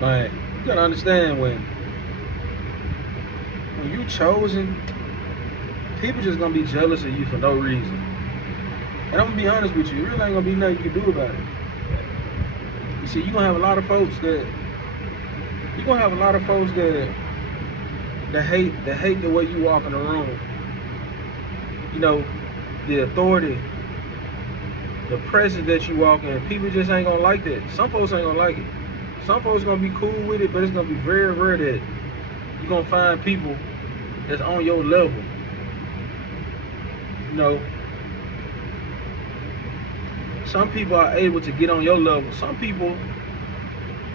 Like, you gotta understand when you chosen, people just gonna be jealous of you for no reason. And I'm gonna be honest with you, it really ain't gonna be nothing you can do about it. You see, you gonna have a lot of folks that hate the way you walk in the room. You know, the authority, the presence that you walk in. People just ain't gonna like that. Some folks ain't gonna like it. Some folks gonna be cool with it, but it's gonna be very rare that you're gonna find people that's on your level. You know, some people are able to get on your level. Some people,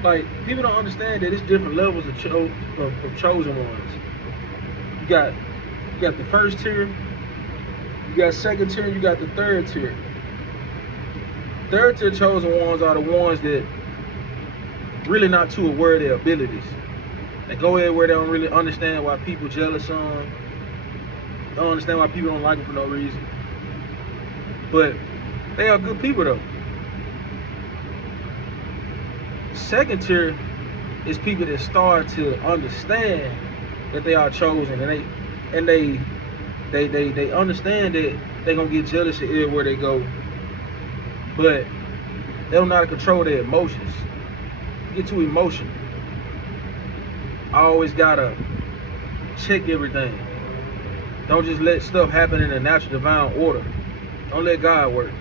like, people don't understand that it's different levels of chosen ones. You got the first tier, you got second tier, you got the third tier. Third tier chosen ones are the ones that really not too aware of their abilities. They go everywhere, they don't really understand why people jealous of them. Don't understand why people don't like them for no reason. But they are good people though. Second tier is people that start to understand that they are chosen, and they understand that they're gonna get jealous of everywhere they go, but they don't know how to control their emotions. Get too emotional. I always gotta check everything. Don't just let stuff happen in a natural divine order. Don't let God work.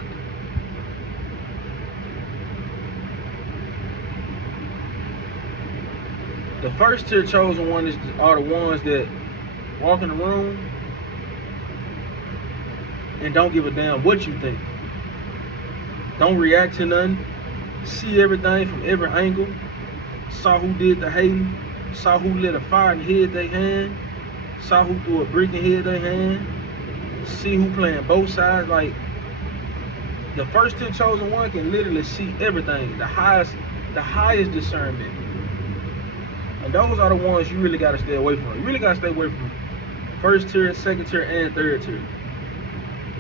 The first tier chosen one are the ones that walk in the room and don't give a damn what you think. Don't react to nothing. See everything from every angle. Saw who did the hating. Saw who lit a fire and hid their hand. Saw who threw a brick and hid their hand. See who playing both sides. Like, the first tier chosen one can literally see everything. The highest discernment. And those are the ones you really gotta stay away from. You really gotta stay away from first tier, second tier, and third tier.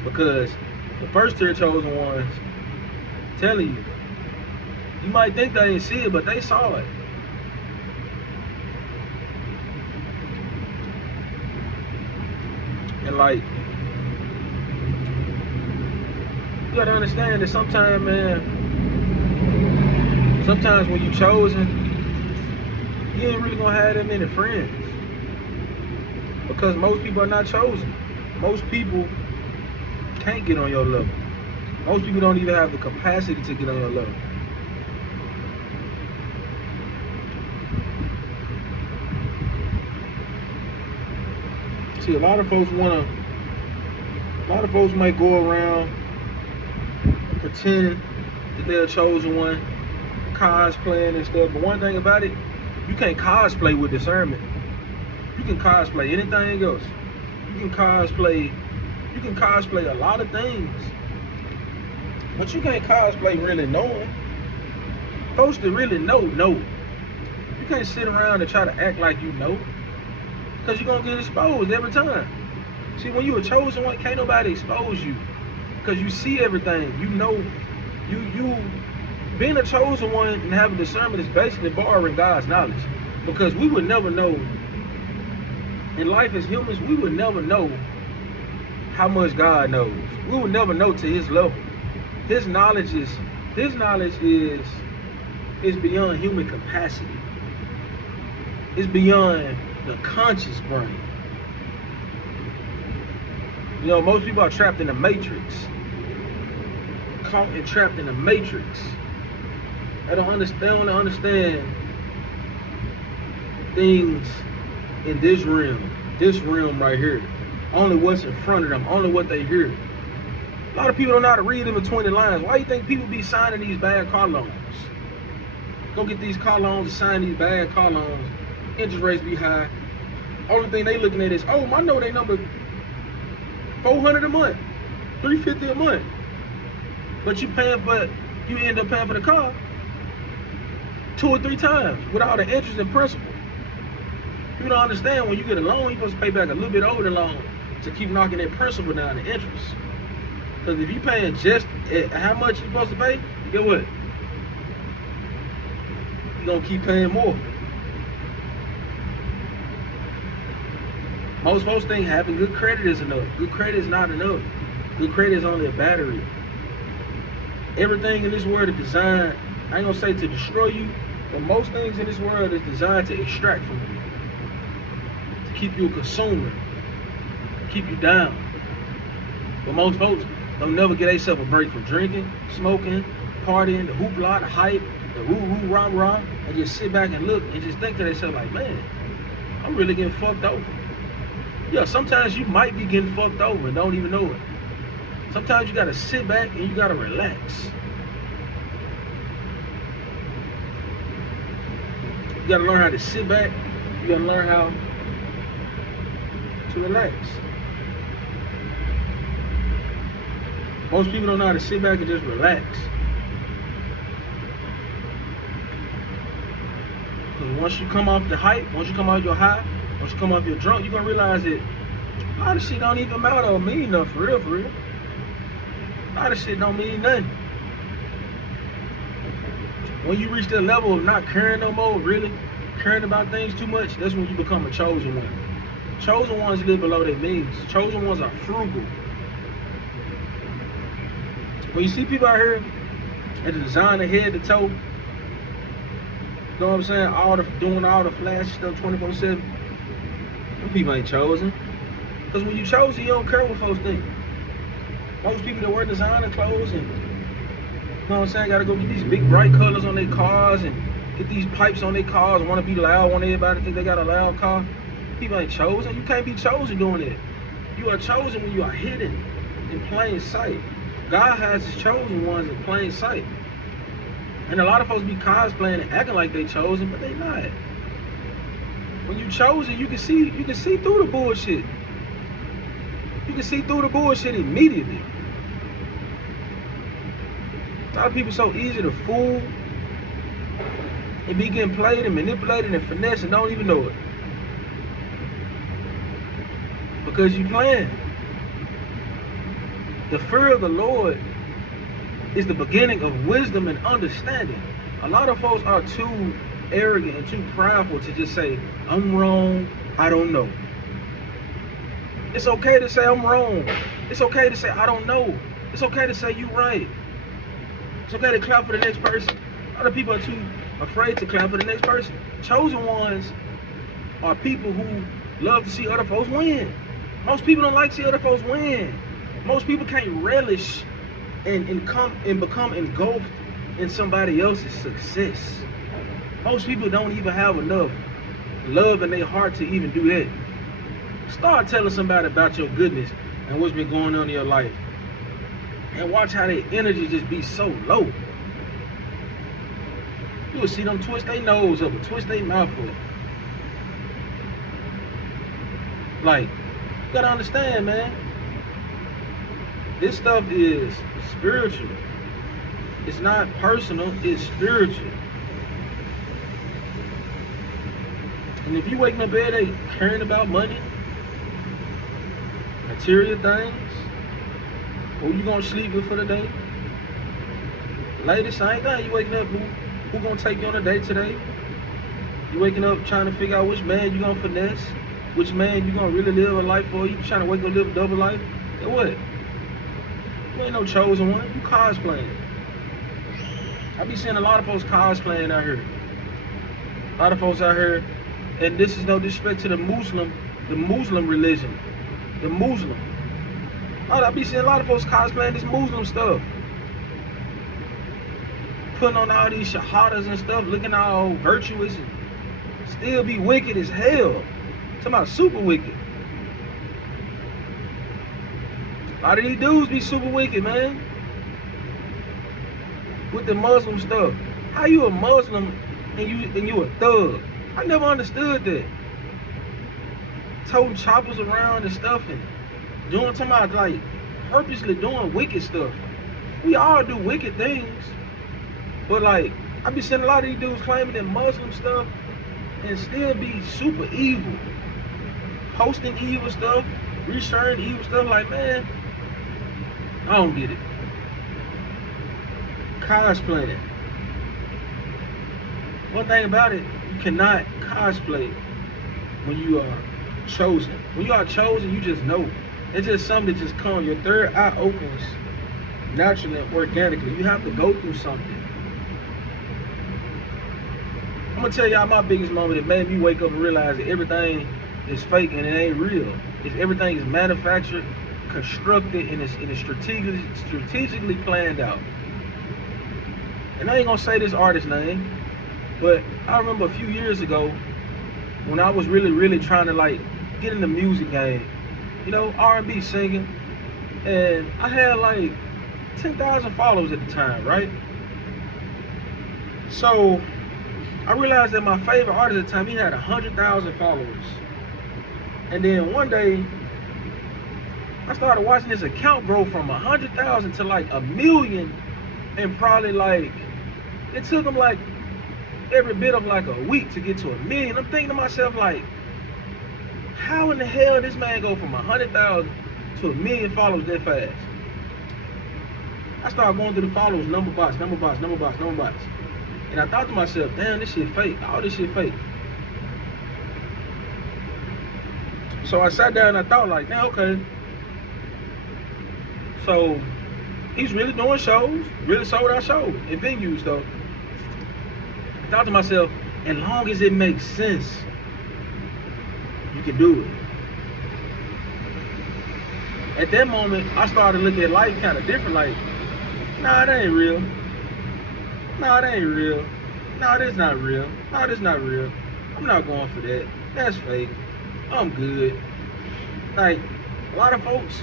Because the first tier chosen ones, telling you, you might think they didn't see it, but they saw it. And like, you gotta understand that sometimes, man, sometimes when you chosen, you ain't really gonna have that many friends. Because most people are not chosen. Most people can't get on your level. Most people don't even have the capacity to get on your level. See, a lot of folks might go around pretending that they're a chosen one, cosplaying and stuff. But one thing about it, you can't cosplay with discernment. You can cosplay anything else. You can cosplay a lot of things. But you can't cosplay really knowing. Folks that really know. You can't sit around and try to act like you know. Because you're going to get exposed every time. See, when you're a chosen one, can't nobody expose you. Because you see everything. You know, you being a chosen one and having discernment is basically borrowing God's knowledge. Because we would never know, in life as humans, we would never know how much God knows. We would never know to his level. His knowledge is beyond human capacity. It's beyond the conscious brain. You know, most people are trapped in the matrix. Caught and trapped in the matrix. They don't understand things in this realm right here. Only what's in front of them, only what they hear. A lot of people don't know how to read in between the lines. Why do you think people be signing these bad car loans? Go get these car loans and sign these bad car loans. Interest rates be high. Only thing they looking at is, oh, I know they number $400 a month, $350 a month. But you end up paying for the car 2 or 3 times with all the interest and principal. You don't understand, when you get a loan, you're supposed to pay back a little bit over the loan to keep knocking that principal down, the interest. Because if you're paying just how much you're supposed to pay, get what? you're gonna keep paying more. Most folks think having good credit is enough. Good credit is not enough. Good credit is only a battery. Everything in this world is designed, I ain't gonna say to destroy you, but most things in this world is designed to extract from you. To keep you a consumer. Keep you down. But most folks don't never get themselves a break from drinking, smoking, partying, the hoopla, the hype, the woo-woo, rah-rah, and just sit back and look and just think to themselves like, man, I'm really getting fucked over. Yeah, sometimes you might be getting fucked over and don't even know it. Sometimes you gotta sit back and you gotta relax. You gotta learn how to sit back. You gotta learn how to relax. Most people don't know how to sit back and just relax. Because once you come off the hype, once you come off your high, once you come off your drunk, you're gonna realize that a lot of shit don't even matter or mean nothing, for real, for real. A lot of shit don't mean nothing. When you reach that level of not caring no more, really caring about things too much, that's when you become a chosen one. Chosen ones live below their means. Chosen ones are frugal. When you see people out here that design head to toe, you know what I'm saying, doing all the flashy stuff 24/7, them people ain't chosen. Because when you chosen, you don't care what folks think. Most people that wear designer clothes and, you know what I'm saying, gotta go get these big bright colors on their cars and get these pipes on their cars and want to be loud, want everybody to think they got a loud car. People ain't chosen. You can't be chosen doing it. You are chosen when you are hidden in plain sight. God has his chosen ones in plain sight. And a lot of folks be cosplaying and acting like they chosen, but they not. When you chosen, you can see through the bullshit. You can see through the bullshit immediately. A lot of people so easy to fool and be getting played and manipulated and finessed and don't even know it. Because you playing. The fear of the Lord is the beginning of wisdom and understanding. A lot of folks are too arrogant and too prideful to just say, I'm wrong, I don't know. It's okay to say I'm wrong. It's okay to say I don't know. It's okay to say you right. It's okay to clap for the next person. A lot of people are too afraid to clap for the next person. Chosen ones are people who love to see other folks win. Most people don't like to see other folks win. Most people can't relish and become engulfed in somebody else's success. Most people don't even have enough love in their heart to even do that. Start telling somebody about your goodness and what's been going on in your life. And watch how their energy just be so low. You will see them twist their nose up or twist their mouth up. Like, you gotta understand, man. This stuff is spiritual. It's not personal, it's spiritual. And if you waking up every day caring about money, material things, who you gonna sleep with for the day? Ladies, same thing. You waking up, who gonna take you on a date today? You waking up trying to figure out which man you gonna finesse, which man you gonna really live a life for. You trying to wake up live a double life? Then what? You ain't no chosen one. You cosplaying. I be seeing a lot of folks cosplaying out here. A lot of folks out here, and this is no disrespect to the Muslim religion. The Muslim. I be seeing a lot of folks cosplaying this Muslim stuff. Putting on all these shahadas and stuff, looking all virtuous and still be wicked as hell. Talking about super wicked. A lot of these dudes be super wicked, man. With the Muslim stuff. How you a Muslim and you a thug? I never understood that. Toting choppers around and stuff and doing talking about like purposely doing wicked stuff. We all do wicked things. But like I be seeing a lot of these dudes claiming that Muslim stuff and still be super evil. Posting evil stuff, resharing evil stuff, like man, I don't get it. Cosplaying. One thing about it, you cannot cosplay when you are chosen. When you are chosen, you just know. It's just something that just comes. Your third eye opens naturally and organically. You have to go through something. I'm gonna tell y'all my biggest moment that made me wake up and realize that everything is fake and it ain't real. Everything is manufactured, constructed, and it's strategically planned out. And I ain't gonna say this artist's name, but I remember a few years ago when I was really trying to like get in the music game, you know, R&B singing, and I had like 10,000 followers at the time, right? So I realized that my favorite artist at the time, he had 100,000 followers. And then one day, I started watching this account grow from 100,000 to like 1 million, and probably like, it took him like every bit of like a week to get to 1 million. I'm thinking to myself like, how in the hell this man go from 100,000 to 1 million followers that fast? I started going through the followers, number box. And I thought to myself, damn, this shit fake. All this shit fake. So I sat down and I thought like, damn, okay. So he's really doing shows, really sold out shows in venues though. I thought to myself, as long as it makes sense, you can do it. At that moment, I started to look at life kind of different, like, nah, that ain't real. Nah, that ain't real. Nah, that's not real. Nah, that's not real. I'm not going for that. That's fake. I'm good. Like, a lot of folks,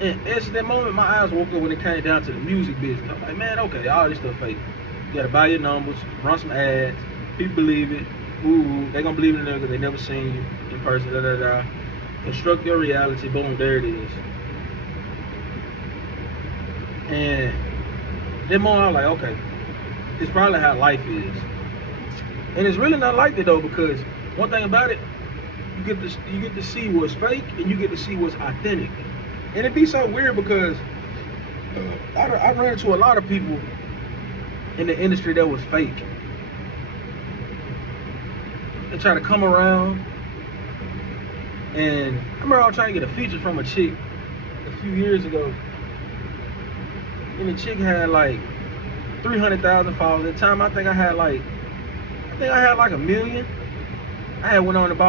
and at that moment, my eyes woke up when it came down to the music business. I'm like, man, okay, all this stuff fake. You gotta buy your numbers, run some ads, people believe it. Ooh, they gonna believe it in there because they never seen you in person, Construct your reality, boom, there it is. And that moment, I was like, okay, it's probably how life is. And it's really not like that though, because one thing about it, you get to see what's fake and you get to see what's authentic. And it be so weird because I ran into a lot of people in the industry that was fake. They try to come around, and I remember I was trying to get a feature from a chick a few years ago, and the chick had like 300,000 followers. At the time, I think I had like 1 million. I had went on about